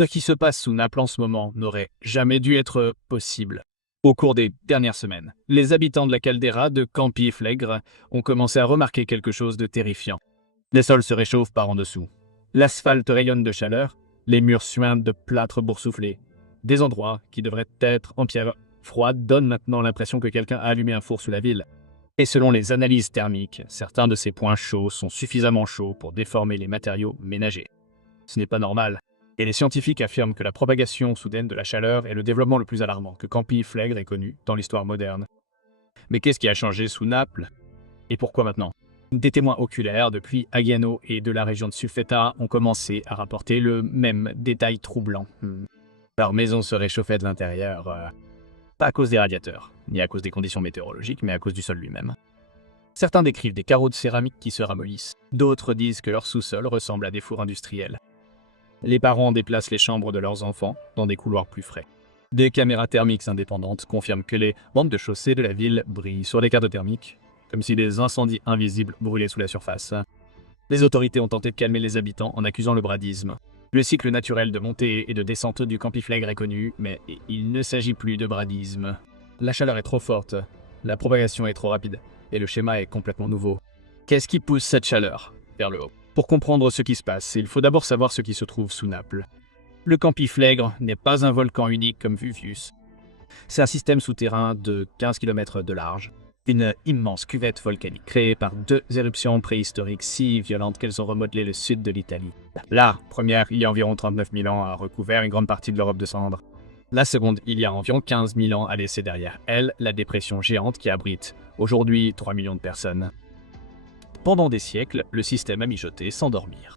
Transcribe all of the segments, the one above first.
Ce qui se passe sous Naples en ce moment n'aurait jamais dû être possible. Au cours des dernières semaines, les habitants de la caldeira de Campi Flegrei ont commencé à remarquer quelque chose de terrifiant. Les sols se réchauffent par en dessous. L'asphalte rayonne de chaleur, les murs suintent de plâtre boursouflé. Des endroits qui devraient être en pierre froide donnent maintenant l'impression que quelqu'un a allumé un four sous la ville. Et selon les analyses thermiques, certains de ces points chauds sont suffisamment chauds pour déformer les matériaux ménagers. Ce n'est pas normal. Et les scientifiques affirment que la propagation soudaine de la chaleur est le développement le plus alarmant que Campi Flegrei ait connu dans l'histoire moderne. Mais qu'est-ce qui a changé sous Naples? Et pourquoi maintenant? Des témoins oculaires depuis Aghiano et de la région de Sulfetta ont commencé à rapporter le même détail troublant. Leur maison se réchauffait de l'intérieur, pas à cause des radiateurs, ni à cause des conditions météorologiques, mais à cause du sol lui-même. Certains décrivent des carreaux de céramique qui se ramollissent. D'autres disent que leur sous-sol ressemble à des fours industriels. Les parents déplacent les chambres de leurs enfants dans des couloirs plus frais. Des caméras thermiques indépendantes confirment que les bandes de chaussée de la ville brillent sur les cartes thermiques, comme si des incendies invisibles brûlaient sous la surface. Les autorités ont tenté de calmer les habitants en accusant le bradisme. Le cycle naturel de montée et de descente du Campi Flegrei est connu, mais il ne s'agit plus de bradisme. La chaleur est trop forte, la propagation est trop rapide, et le schéma est complètement nouveau. Qu'est-ce qui pousse cette chaleur vers le haut? Pour comprendre ce qui se passe, il faut d'abord savoir ce qui se trouve sous Naples. Le Campi Flegrei n'est pas un volcan unique comme Vuvius. C'est un système souterrain de 15 km de large, une immense cuvette volcanique créée par deux éruptions préhistoriques si violentes qu'elles ont remodelé le sud de l'Italie. La première, il y a environ 39 000 ans, a recouvert une grande partie de l'Europe de cendres. La seconde, il y a environ 15 000 ans, a laissé derrière elle la dépression géante qui abrite aujourd'hui 3 millions de personnes. Pendant des siècles, le système a mijoté sans dormir.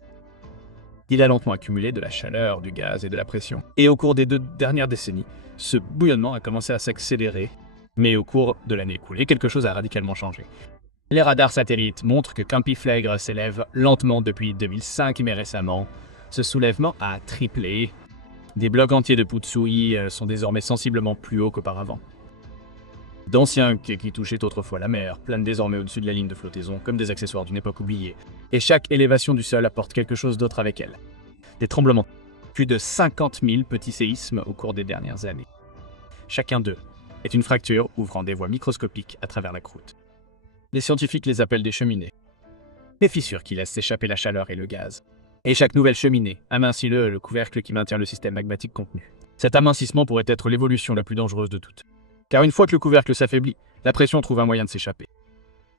Il a lentement accumulé de la chaleur, du gaz et de la pression. Et au cours des 2 dernières décennies, ce bouillonnement a commencé à s'accélérer. Mais au cours de l'année écoulée, quelque chose a radicalement changé. Les radars satellites montrent que Campi Flegrei s'élève lentement depuis 2005, mais récemment, ce soulèvement a triplé. Des blocs entiers de Putsui sont désormais sensiblement plus hauts qu'auparavant. D'anciens quais qui touchaient autrefois la mer planent désormais au-dessus de la ligne de flottaison comme des accessoires d'une époque oubliée. Et chaque élévation du sol apporte quelque chose d'autre avec elle. Des tremblements. Plus de 50 000 petits séismes au cours des dernières années. Chacun d'eux est une fracture ouvrant des voies microscopiques à travers la croûte. Les scientifiques les appellent des cheminées. Des fissures qui laissent s'échapper la chaleur et le gaz. Et chaque nouvelle cheminée amincit le couvercle qui maintient le système magmatique contenu. Cet amincissement pourrait être l'évolution la plus dangereuse de toutes. Car une fois que le couvercle s'affaiblit, la pression trouve un moyen de s'échapper.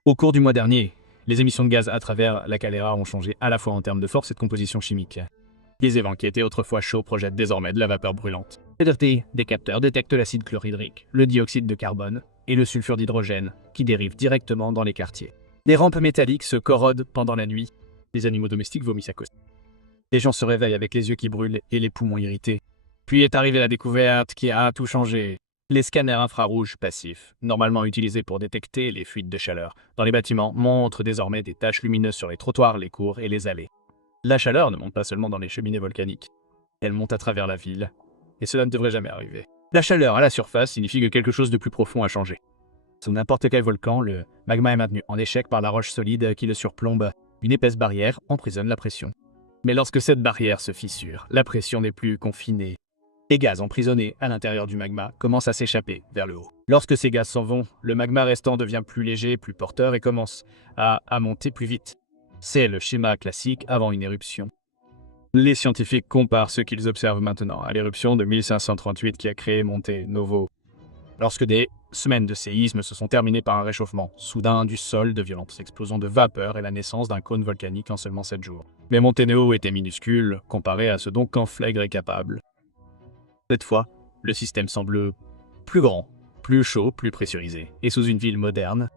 Au cours du mois dernier, les émissions de gaz à travers la caldeira ont changé à la fois en termes de force et de composition chimique. Les évents qui étaient autrefois chauds projettent désormais de la vapeur brûlante. Des capteurs détectent l'acide chlorhydrique, le dioxyde de carbone et le sulfure d'hydrogène qui dérivent directement dans les quartiers. Les rampes métalliques se corrodent pendant la nuit. Les animaux domestiques vomissent à cause. Les gens se réveillent avec les yeux qui brûlent et les poumons irrités. Puis est arrivée la découverte qui a tout changé. Les scanners infrarouges passifs, normalement utilisés pour détecter les fuites de chaleur dans les bâtiments, montrent désormais des taches lumineuses sur les trottoirs, les cours et les allées. La chaleur ne monte pas seulement dans les cheminées volcaniques. Elle monte à travers la ville. Et cela ne devrait jamais arriver. La chaleur à la surface signifie que quelque chose de plus profond a changé. Sous n'importe quel volcan, le magma est maintenu en échec par la roche solide qui le surplombe. Une épaisse barrière emprisonne la pression. Mais lorsque cette barrière se fissure, la pression n'est plus confinée. Les gaz emprisonnés à l'intérieur du magma commencent à s'échapper vers le haut. Lorsque ces gaz s'en vont, le magma restant devient plus léger, plus porteur et commence à monter plus vite. C'est le schéma classique avant une éruption. Les scientifiques comparent ce qu'ils observent maintenant à l'éruption de 1538 qui a créé Monte Novo. Lorsque des semaines de séisme se sont terminées par un réchauffement soudain du sol, de violentes explosions de vapeur et la naissance d'un cône volcanique en seulement 7 jours. Mais Monte Novo était minuscule comparé à ce dont Campi Flegrei est capable. Cette fois, le système semble plus grand, plus chaud, plus pressurisé, et sous une ville moderne.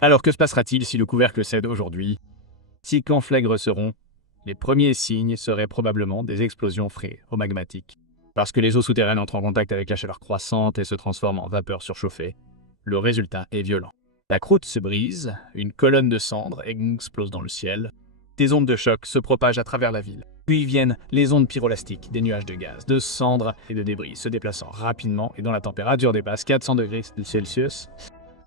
Alors que se passera-t-il si le couvercle cède aujourd'hui? Si Campi Flegrei seront, les premiers signes seraient probablement des explosions phréomagmatiques. Parce que les eaux souterraines entrent en contact avec la chaleur croissante et se transforment en vapeur surchauffée. Le résultat est violent. La croûte se brise, une colonne de cendres explose dans le ciel. Des ondes de choc se propagent à travers la ville. Puis viennent les ondes pyrolastiques, des nuages de gaz, de cendres et de débris se déplaçant rapidement et dont la température dépasse 400 degrés Celsius.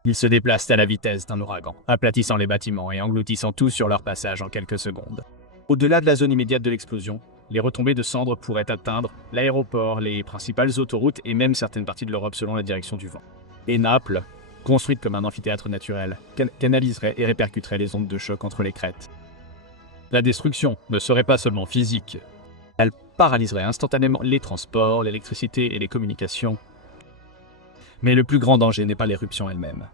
Ils se déplacent à la vitesse d'un ouragan, aplatissant les bâtiments et engloutissant tout sur leur passage en quelques secondes. Au-delà de la zone immédiate de l'explosion, Les retombées de cendres pourraient atteindre l'aéroport, les principales autoroutes et même certaines parties de l'Europe selon la direction du vent. Et Naples, construite comme un amphithéâtre naturel, canaliserait et répercuterait les ondes de choc entre les crêtes. La destruction ne serait pas seulement physique. Elle paralyserait instantanément les transports, l'électricité et les communications. Mais le plus grand danger n'est pas l'éruption elle-même.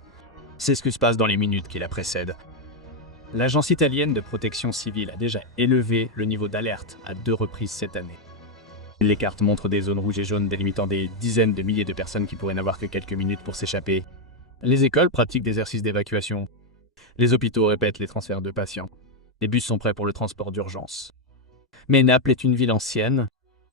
C'est ce qui se passe dans les minutes qui la précèdent. L'Agence italienne de protection civile a déjà élevé le niveau d'alerte à 2 reprises cette année. Les cartes montrent des zones rouges et jaunes délimitant des dizaines de milliers de personnes qui pourraient n'avoir que quelques minutes pour s'échapper. Les écoles pratiquent des exercices d'évacuation. Les hôpitaux répètent les transferts de patients. Les bus sont prêts pour le transport d'urgence. Mais Naples est une ville ancienne.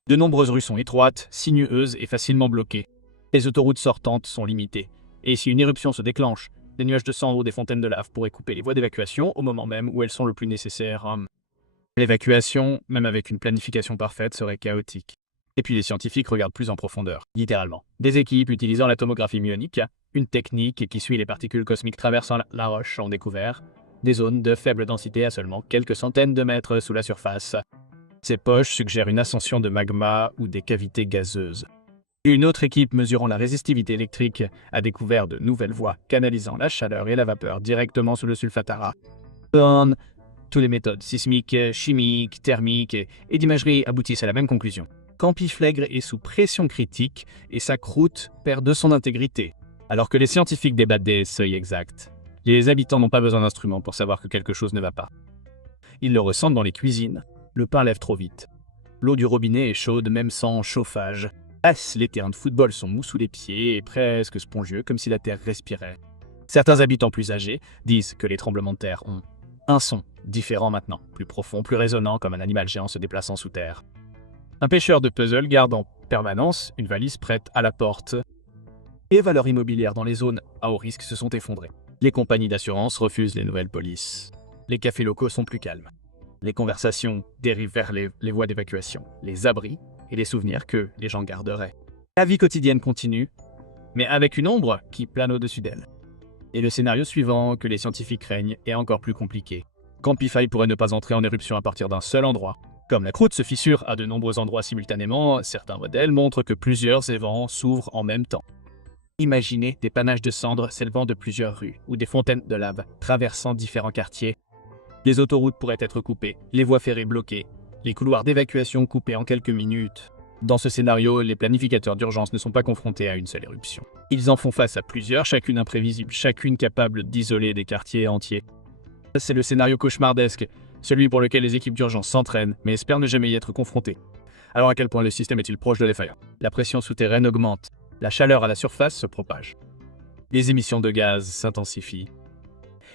De nombreuses rues sont étroites, sinueuses et facilement bloquées. Les autoroutes sortantes sont limitées. Et si une éruption se déclenche, des nuages de cendres ou des fontaines de lave pourraient couper les voies d'évacuation au moment même où elles sont le plus nécessaires. L'évacuation, même avec une planification parfaite, serait chaotique. Et puis les scientifiques regardent plus en profondeur, littéralement. Des équipes utilisant la tomographie muonique, une technique qui suit les particules cosmiques traversant la roche, ont découvert des zones de faible densité à seulement quelques centaines de mètres sous la surface. Ces poches suggèrent une ascension de magma ou des cavités gazeuses. Une autre équipe mesurant la résistivité électrique a découvert de nouvelles voies canalisant la chaleur et la vapeur directement sous le sulfatara. Toutes les méthodes sismiques, chimiques, thermiques et d'imagerie aboutissent à la même conclusion. Campiflègre est sous pression critique et sa croûte perd de son intégrité. Alors que les scientifiques débattent des seuils exacts, les habitants n'ont pas besoin d'instruments pour savoir que quelque chose ne va pas. Ils le ressentent dans les cuisines. Le pain lève trop vite. L'eau du robinet est chaude même sans chauffage. Les terrains de football sont mous sous les pieds et presque spongieux, comme si la terre respirait. Certains habitants plus âgés disent que les tremblements de terre ont un son différent maintenant, plus profond, plus résonnant, comme un animal géant se déplaçant sous terre. Un pêcheur de puzzle garde en permanence une valise prête à la porte. Les valeurs immobilières dans les zones à haut risque se sont effondrées. Les compagnies d'assurance refusent les nouvelles polices. Les cafés locaux sont plus calmes. Les conversations dérivent vers les voies d'évacuation, les abris et les souvenirs que les gens garderaient. La vie quotidienne continue, mais avec une ombre qui plane au-dessus d'elle. Et le scénario suivant, que les scientifiques craignent, est encore plus compliqué. Campify pourrait ne pas entrer en éruption à partir d'un seul endroit. Comme la croûte se fissure à de nombreux endroits simultanément, certains modèles montrent que plusieurs évents s'ouvrent en même temps. Imaginez des panaches de cendres s'élevant de plusieurs rues, ou des fontaines de lave traversant différents quartiers. Les autoroutes pourraient être coupées, les voies ferrées bloquées, les couloirs d'évacuation coupés en quelques minutes. Dans ce scénario, les planificateurs d'urgence ne sont pas confrontés à une seule éruption. Ils en font face à plusieurs, chacune imprévisible, chacune capable d'isoler des quartiers entiers. C'est le scénario cauchemardesque, celui pour lequel les équipes d'urgence s'entraînent, mais espèrent ne jamais y être confrontées. Alors à quel point le système est-il proche de l'effondrement? La pression souterraine augmente, la chaleur à la surface se propage. Les émissions de gaz s'intensifient.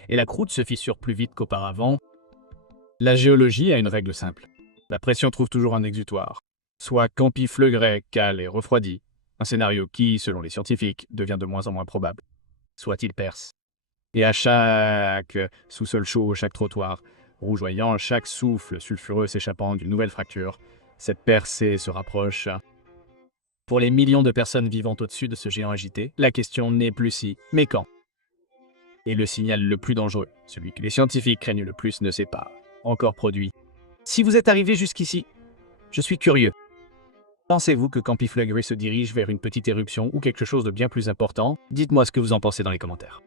Et la croûte se fissure plus vite qu'auparavant. La géologie a une règle simple. La pression trouve toujours un exutoire. Soit Campifleuret cale et refroidit, un scénario qui, selon les scientifiques, devient de moins en moins probable. Soit il perce. Et à chaque sous-sol chaud, chaque trottoir rougeoyant, chaque souffle sulfureux s'échappant d'une nouvelle fracture, cette percée se rapproche. Pour les millions de personnes vivant au-dessus de ce géant agité, la question n'est plus si, mais quand. Et le signal le plus dangereux, celui que les scientifiques craignent le plus, ne s'est pas encore produit. Si vous êtes arrivé jusqu'ici, je suis curieux. Pensez-vous que Campifleuret se dirige vers une petite éruption ou quelque chose de bien plus important? Dites-moi ce que vous en pensez dans les commentaires.